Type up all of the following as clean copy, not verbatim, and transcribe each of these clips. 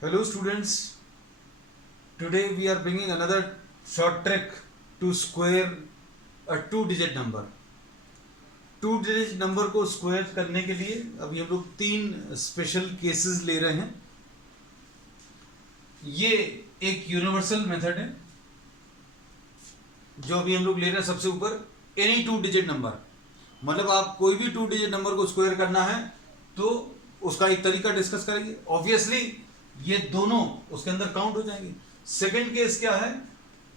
Hello students, today we are bringing another short trick to square a two-digit number. To digit number को square करने के लिए अभी हम लोग तीन स्पेशल केसेस ले रहे हैं. ये एक यूनिवर्सल मेथड है जो अभी हम लोग ले रहे हैं. सबसे ऊपर एनी टू डिजिट नंबर, मतलब आप कोई भी टू डिजिट नंबर को स्क्वायर करना है तो उसका एक तरीका डिस्कस करेंगे. ऑब्वियसली ये दोनों उसके अंदर काउंट हो जाएंगे. सेकंड केस क्या है,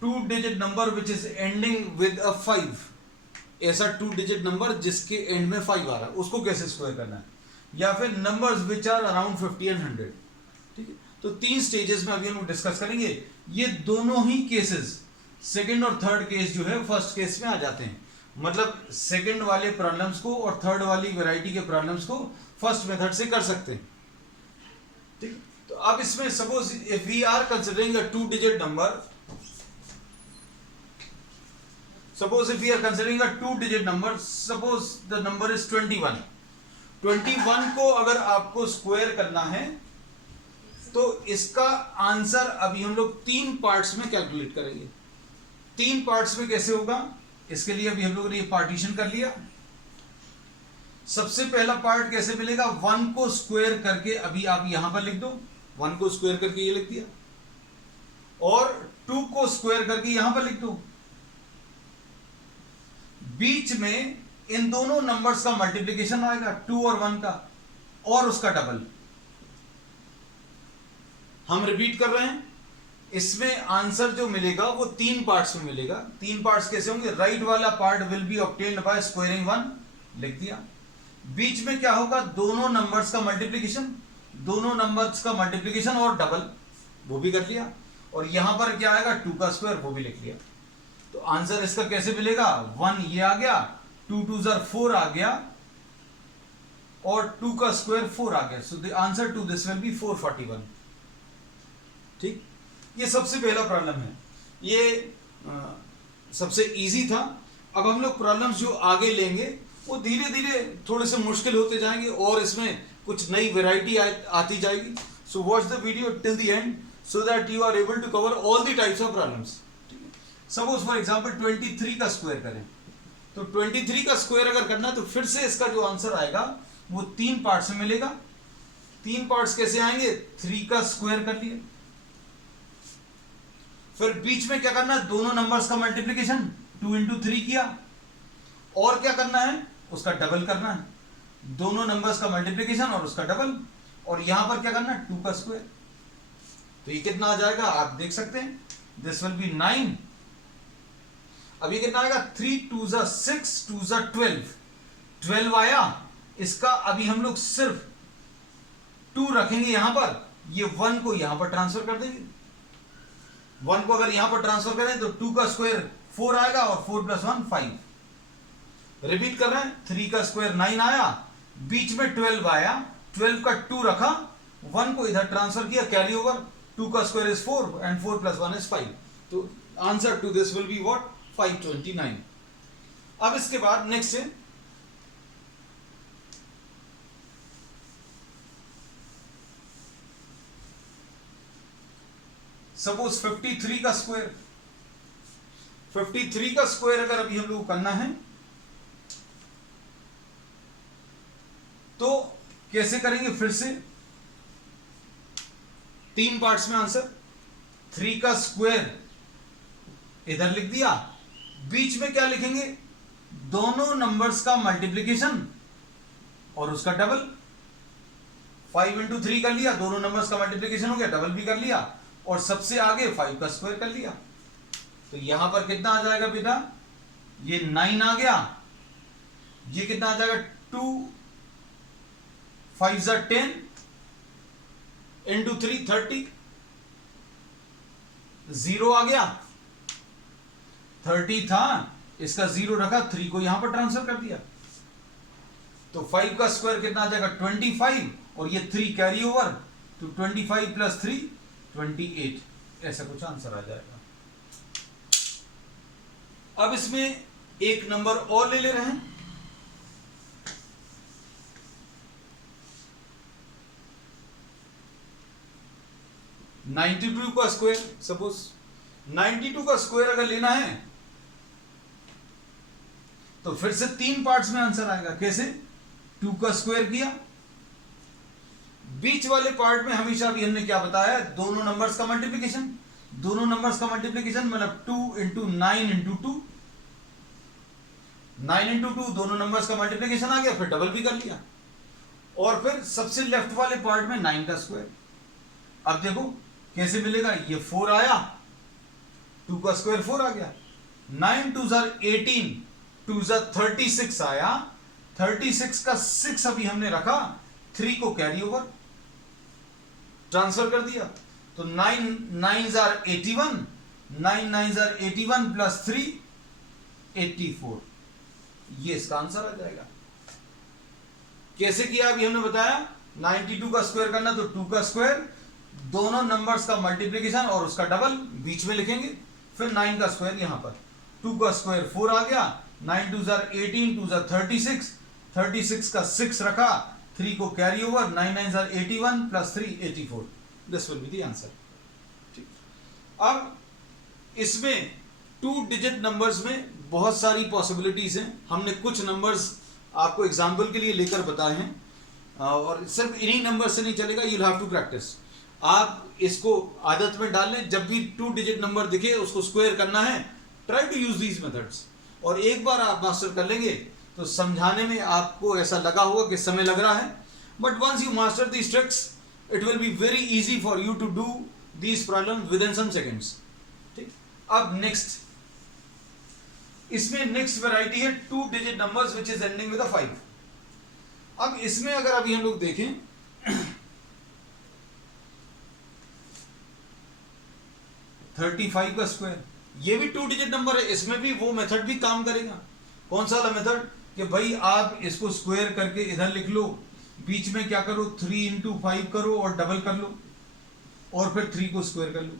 to digit number which is ending with a 5. ऐसा टू डिजिट नंबर जिसके एंड में 5 आ रहा है उसको कैसे स्क्वायर करना है. या फिर numbers which are around 50 and 100. ठीक है, तो तीन स्टेजेस में अभी हम डिस्कस करेंगे. ये दोनों ही केसेस, सेकंड और थर्ड केस जो है फर्स्ट केस में आ जाते हैं. मतलब सेकंड वाले प्रॉब्लम्स को और थर्ड वाली वैरायटी के प्रॉब्लम्स को फर्स्ट मेथड से कर सकते हैं. ठीक, तो अब इसमें suppose if we are considering a two digit number, suppose if we are considering a two digit number, suppose the number is 21. 21 को अगर आपको स्क्वायर करना है तो इसका आंसर अभी हम लोग तीन पार्ट्स में कैलकुलेट करेंगे. तीन पार्ट्स में कैसे होगा, इसके लिए अभी हम लोगों ने ये पार्टीशन कर लिया. सबसे पहला पार्ट कैसे मिलेगा, 1 को स्क्वायर करके अभी आप यहां पर लिख दो. 1 को स्क्वायर करके ये लिख दिया और 2 को स्क्वायर करके यहां पर लिख दो. बीच में इन दोनों नंबर्स का मल्टीप्लिकेशन आएगा 2 और 1 का और उसका डबल. हम रिपीट कर रहे हैं. इसमें आंसर जो मिलेगा वो तीन पार्ट्स में मिलेगा. तीन पार्ट्स कैसे होंगे, राइट वाला part will be obtained by squaring 1, लिख दिया. बीच में क्या होगा, दोनों नंबर्स का मल्टीप्लिकेशन, दोनों नंबर्स का मल्टीप्लिकेशन और डबल, वो भी कर लिया. और यहां पर क्या आएगा, 2 का स्क्वायर, वो भी लिख लिया. तो आंसर इसका कैसे मिलेगा, 1 ये आ गया, 2 2 4 आ गया और 2 का स्क्वायर 4 आ गया. So the answer to this will be 441. ठीक, ये सबसे पहला प्रॉब्लम है. ये सबसे इजी था. अब हम लोग प्रॉब्लम्स जो आगे लेंगे वो धीरे धीरे थोड़े से मुश्किल होते जाएंगे और इसमें कुछ नई वैरायटी आती जाएगी. So watch the video till the end so that you are able to cover all the types of problems. Suppose for example 23 का स्क्वायर करें तो 23 का स्क्वायर अगर करना है तो फिर से इसका जो आंसर आएगा वो तीन पार्ट्स में मिलेगा. तीन पार्ट्स कैसे आएंगे, 3 का स्क्वायर कर लिए, फिर बीच में क्या करना है, दोनों नंबर्स का मल्टीप्लिकेशन 2 इंटू 3 किया और क्या करना है, उसका डबल करना है. दोनों नंबर्स का मल्टीप्लिकेशन और उसका डबल और यहां पर क्या करना है, 2 का स्क्वायर. तो ये कितना आ जाएगा आप देख सकते हैं, दिस विल बी 9. अब ये कितना आएगा, 3 2 6 2 12. 12 आया. इसका अभी हम लोग सिर्फ 2 रखेंगे यहां पर, ये 1 को यहां पर ट्रांसफर कर देंगे. 1 को अगर यहां पर ट्रांसफर करें तो 2 का स्क्वायर 4 आएगा और 4 + 1 5. रिपीट कर रहे हैं, 3 का स्क्वायर 9 आया, बीच में 12 आया, 12 का 2 रखा, 1 को इधर ट्रांसफर किया, कैरी ओवर, 2 का स्क्वायर इज 4 एंड 4 + 1 इज 5. तो answer to this will be what, 529. अब इसके बाद नेक्स्ट है सपोज 53 का स्क्वायर. 53 का स्क्वायर अगर अभी हम लोग करना है तो कैसे करेंगे, फिर से तीन पार्ट्स में आंसर. 3 का स्क्वायर इधर लिख दिया, बीच में क्या लिखेंगे, दोनों नंबर्स का मल्टीप्लिकेशन और उसका डबल. 5 इंटू 3 कर लिया, दोनों नंबर्स का मल्टीप्लिकेशन हो गया, डबल भी कर लिया और सबसे आगे 5 का स्क्वायर कर लिया. तो यहां पर कितना आ जाएगा बेटा, ये 9 आ गया, ये कितना आ जाएगा, 2 5 10 इंटू 3 30. 0 आ गया, 30 था, इसका 0 रखा, 3 को यहां पर ट्रांसफर कर दिया. तो 5 का स्क्वायर कितना आ जाएगा, 25 और ये 3 कैरी ओवर, तो 25 + 3 28. ऐसा कुछ आंसर आ जाएगा. अब इसमें एक नंबर और ले रहे हैं. 92 का स्क्वायर, सपोज 92 का स्क्वायर अगर लेना है तो फिर से 3 पार्ट्स में आंसर आएगा। कैसे? 2 का स्क्वायर किया, बीच वाले पार्ट में हमेशा भी हमने क्या बताया, दोनों नंबर्स का मल्टीप्लिकेशन। दोनों नंबर्स का मल्टीप्लिकेशन मतलब 2 इंटू 9 इंटू 2, 9 इंटू 2 दोनों नंबर्स का मल्टीप्लिकेशन आ गया, फिर डबल भी कर लिया। और फिर सबसे लेफ्ट वाले पार्ट में 9 का स्क्वायर। अब देखो कैसे मिलेगा, ये 4 आया, 2 का स्क्वायर 4 आ गया, 9 2 जार 18, 2 जार 36 आया, 36 का 6 अभी हमने रखा, 3 को कैरी ओवर ट्रांसफर कर दिया, तो 9 9 जार 81, 9 9 जार 81 प्लस 3 84, ये इसका आंसर आ जाएगा। कैसे किया अभी हमने बताया, 92 का स्क्वायर करना तो 2 का स्क्वायर, दोनों नंबर्स का मल्टीप्लिकेशन और उसका डबल बीच में लिखेंगे, फिर 9 का स्क्वायर यहां पर, 2 का स्क्वायर 4 आ गया, 9 2 जार 18, 2 जार 36, 36 का 6 रखा, 3 को carry over, 9 9 jar 81 plus 3 84, this will be the answer. ठीक, अब इसमें 2 डिजिट नंबर्स में बहुत सारी पॉसिबिलिटीज हैं। हमने कुछ नंबर्स आपको एग्जाम्पल के लिए लेकर बताए हैं, और सिर्फ इन्हीं नंबर से नहीं चलेगा, यू हैव टू प्रैक्टिस। आप इसको आदत में डाल लें, जब भी 2 डिजिट नंबर दिखे उसको स्क्वायर करना है, try to use these methods, और एक बार आप मास्टर कर लेंगे तो समझाने में आपको ऐसा लगा होगा कि समय लग रहा है, but once you master these tricks it will be very easy for you to do these problem with in some seconds. ठीक, अब नेक्स्ट, इसमें नेक्स्ट वैरायटी है 2 digit numbers which is ending with 5। अब इसमें अगर अभी हम लोग देखें 35 का स्क्वायर, ये भी 2 डिजिट नंबर है, इसमें भी वो मेथड भी काम करेगा। कौन सा वाला मेथड, कि भाई आप इसको स्क्वायर करके इधर लिख लो, बीच में क्या करो 3 इंटू 5 करो और डबल कर लो, और फिर 3 को स्क्वायर कर लो,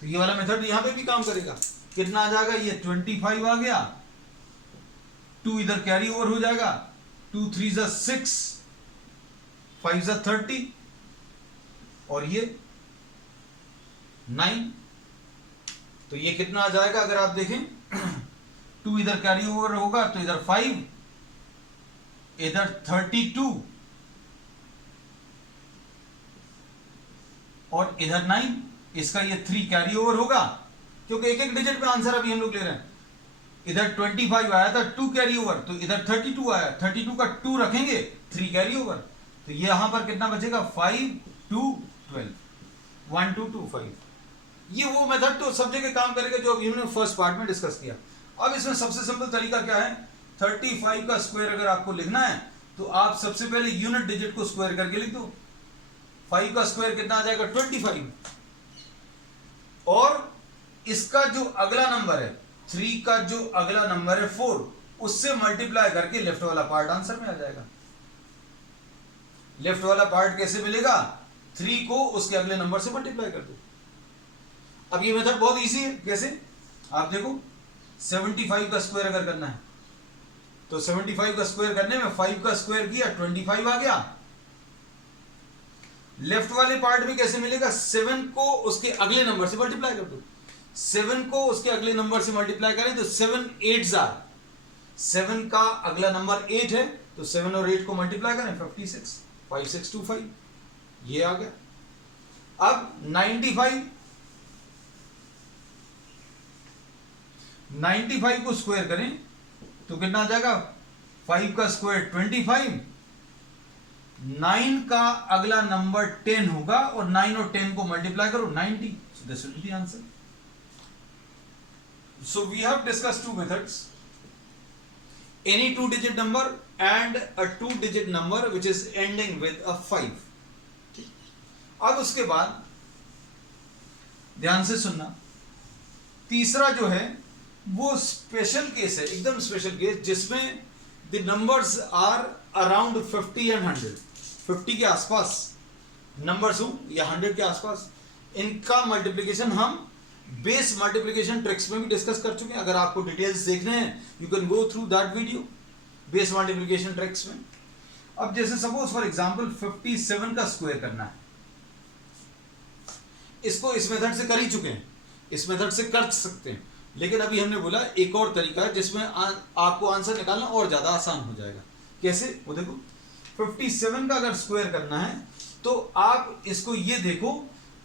तो ये वाला मेथड यहां पे भी काम करेगा। कितना आ जाएगा, ये 25 आ गया, 2 इधर कैरी ओवर हो जाएगा, 2 3 जा 6, 5 जा 30, और ये 9, तो ये कितना आ जाएगा अगर आप देखें 2 इधर कैरी ओवर होगा तो इधर 5, इधर 32 और इधर 9, इसका ये 3 कैरी ओवर होगा, क्योंकि एक एक डिजिट पे आंसर अभी हम लोग ले रहे हैं। इधर 25 आया था, 2 कैरी ओवर, तो इधर 32 आया, 32 का 2 रखेंगे, 3 कैरी ओवर, तो ये यहां पर कितना बचेगा 5 2 12, 1 2 2 5। ये वो मेथड तो सब जगह काम करेगा जो अभी हमने फर्स्ट पार्ट में डिस्कस किया। अब इसमें सबसे सिंपल तरीका क्या है, 35 का स्क्वायर अगर आपको लिखना है तो आप सबसे पहले यूनिट डिजिट को स्क्वायर करके लिख दो। 5 का स्क्वायर कितना आ जाएगा 25, और इसका जो अगला नंबर है 3 का जो अगला नंबर है 4, उससे मल्टीप्लाई करके लेफ्ट वाला पार्ट आंसर में आ जाएगा। लेफ्ट वाला पार्ट कैसे मिलेगा, 3 को उसके अगले नंबर से मल्टीप्लाई कर दो। अब ये मेथड बहुत इजी है, कैसे आप देखो 75 का स्क्वायर अगर करना है तो 75 का स्क्वायर करने में 5 का स्क्वायर किया 25 आ गया। लेफ्ट वाले पार्ट में कैसे मिलेगा, 7 को उसके अगले नंबर से मल्टीप्लाई कर दो। 7 को उसके अगले नंबर से मल्टीप्लाई करें तो 7 8 जार, 7 का अगला नंबर 8 है, तो 7 और 8 को मल्टीप्लाई करें 56, 5625, ये आ गया। अब 95 को स्क्वायर करें तो कितना आ जाएगा, 5 का स्क्वायर 25, 9 का अगला नंबर 10 होगा, और 9 और 10 को मल्टीप्लाई करो 90, so this will be the answer. So we have discussed 2 methods, any 2 digit number and a 2 digit number which is ending with a 5. अब उसके बाद ध्यान से सुनना, तीसरा जो है वो स्पेशल केस है, एकदम स्पेशल केस, जिसमें the numbers are around 50 and 100, 50 के आसपास नंबर्स हो या 100 के आसपास, इनका मल्टीप्लिकेशन हम बेस मल्टीप्लिकेशन ट्रिक्स में भी डिस्कस कर चुके हैं। अगर आपको डिटेल्स देखने हैं you can go through that video, base multiplication tricks में। अब जैसे सपोज फॉर एग्जांपल 57 का स्क्वायर करना है, इसको इस मेथड से कर ही चुके हैं, इस मेथड से कर सकते हैं, लेकिन अभी हमने बोला एक और तरीका है जिसमें आपको आंसर निकालना और ज़्यादा आसान हो जाएगा। कैसे? वो देखो 57 का अगर स्क्वायर करना है तो आप इसको ये देखो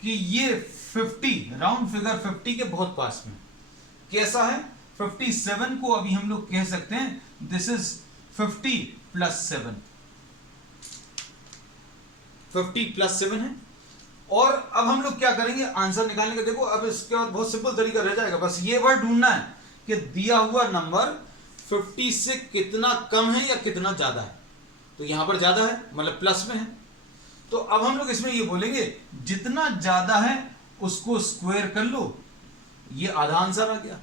कि ये 50 राउंड फिगर 50 के बहुत पास में कैसा है। 57 को अभी हम लोग कह सकते हैं दिस इज 50 प्लस 7, 50 प्लस 7 है। और अब हम लोग क्या करेंगे आंसर निकालने का, देखो अब इसके बाद बहुत सिंपल तरीका रह जाएगा, बस ये वर्ड ढूंढना है कि दिया हुआ नंबर 50 से कितना कम है या कितना ज्यादा है। तो यहां पर ज्यादा है मतलब प्लस में है, तो अब हम लोग इसमें ये बोलेंगे जितना ज्यादा है उसको स्क्वायर कर लो, ये आधा आंसर आ गया।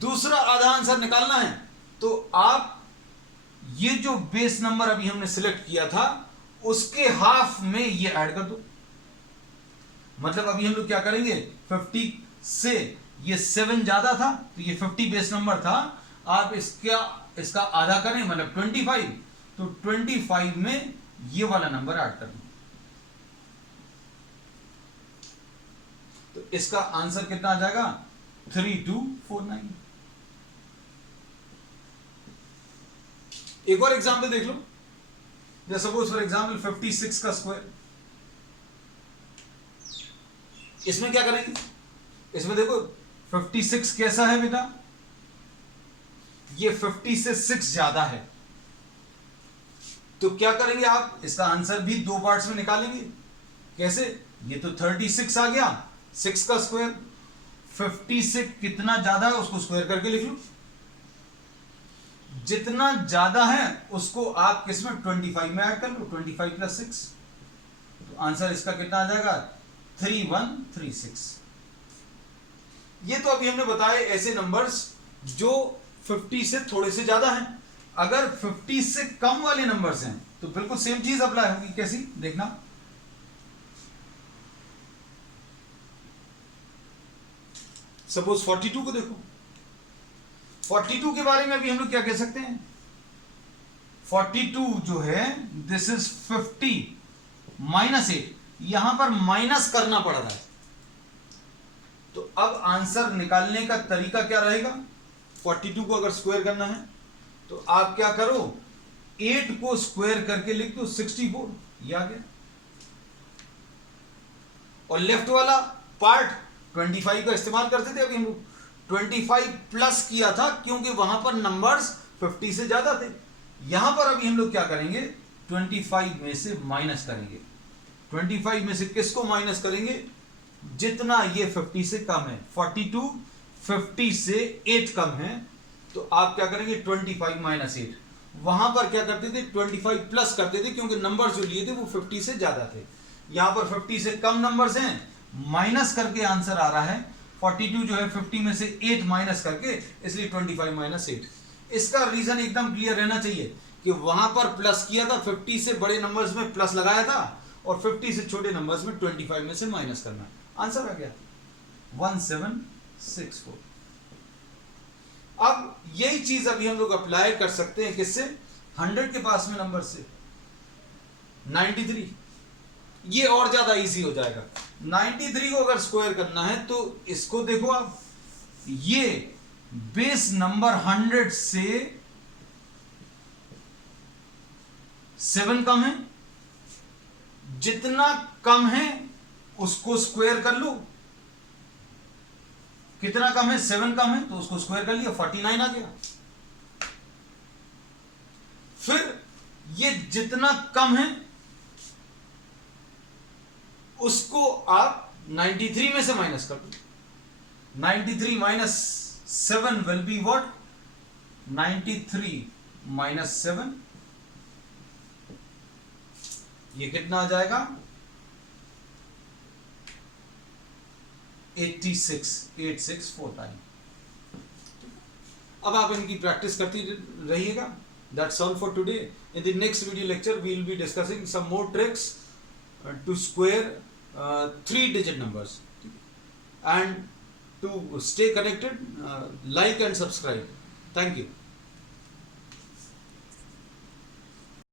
दूसरा आधा आंसर निकालना है तो आप ये जो बेस नंबर अभी हमने सिलेक्ट किया था उसके हाफ में ये ऐड कर दो। मतलब अभी हम लोग क्या करेंगे 50 से ये 7 ज्यादा था तो ये 50 बेस नंबर था, आप इसका आधा करें मतलब 25, तो 25 में ये वाला नंबर ऐड कर दो। तो इसका आंसर कितना आ जाएगा 3249। एक और एग्जांपल देख लो, जैसे सपोज फॉर एग्जांपल 56 का स्क्वायर। इसमें क्या करेंगे, इसमें देखो 56 कैसा है बेटा, ये 50 से 6 ज्यादा है, तो क्या करेंगे आप इसका आंसर भी दो पार्ट्स में निकालेंगे। कैसे? ये तो 36 आ गया, 6 का स्क्वायर, 50 से कितना ज्यादा है उसको स्क्वायर करके लिख लो, जितना ज्यादा है उसको आप किसमें 25 में ऐड कर लो, 25 प्लस 6, तो आंसर इसका कितना आ जाएगा 3136। ये तो अभी हमने बताए ऐसे नंबर्स जो 50 से थोड़े से ज्यादा हैं। अगर 50 से कम वाले नंबर्स हैं तो बिल्कुल सेम चीज अप्लाई होगी। कैसी? देखना, सपोज 42 को देखो, 42 के बारे में अभी हम लोग क्या कह सकते हैं, 42 जो है दिस इज 50 माइनस 8, यहां पर माइनस करना पड़ रहा है, तो अब आंसर निकालने का तरीका क्या रहेगा, 42 को अगर स्क्वायर करना है तो आप क्या करो 8 को स्क्वायर करके लिख दो 64, ये आ गया। और लेफ्ट वाला पार्ट 25 का इस्तेमाल करते थे, अभी हम 25 प्लस किया था क्योंकि वहां पर नंबर्स 50 से ज्यादा थे। यहां पर अभी हम लोग क्या करेंगे 25 में से माइनस करेंगे। 25 में से किसको माइनस करेंगे, जितना ये 50 से कम है। 42 50 से 8 कम है, तो आप क्या करेंगे 25 माइनस 8। वहां पर क्या करते थे 25 प्लस करते थे क्योंकि नंबर जो लिए थे वो 50 से ज्यादा थे। यहां पर 50 से कम नंबर्स हैं, माइनस करके आंसर आ रहा है 42 जो है 50 में से 8 माइनस करके, इसलिए 25 माइनस 8। इसका रीजन एकदम क्लियर रहना चाहिए कि वहां पर प्लस किया था, 50 से बड़े नंबर्स में प्लस लगाया था और 50 से छोटे नंबर्स में 25 में से माइनस करना। आंसर आ गया 1764। अब यही चीज अभी हम लोग अप्लाई कर सकते हैं किससे, 100 के पास में नंबर से 93, ये और ज्यादा इजी हो जाएगा। 93 को अगर स्क्वायर करना है तो इसको देखो आप, ये बेस नंबर 100 से 7 कम है, जितना कम है उसको स्क्वायर कर लो। कितना कम है 7 कम है तो उसको स्क्वायर कर लिया 49 आ गया। फिर ये जितना कम है उसको आप 93 में से माइनस कर दो। 93 minus 7 will be what, 93 minus 7, ये कितना आ जाएगा 86 टाइम। अब आप इनकी प्रैक्टिस करती रहिएगा। That's all for today. In the next video lecture, we will be discussing some more tricks to square 3-digit numbers. And to stay connected, like and subscribe. Thank you.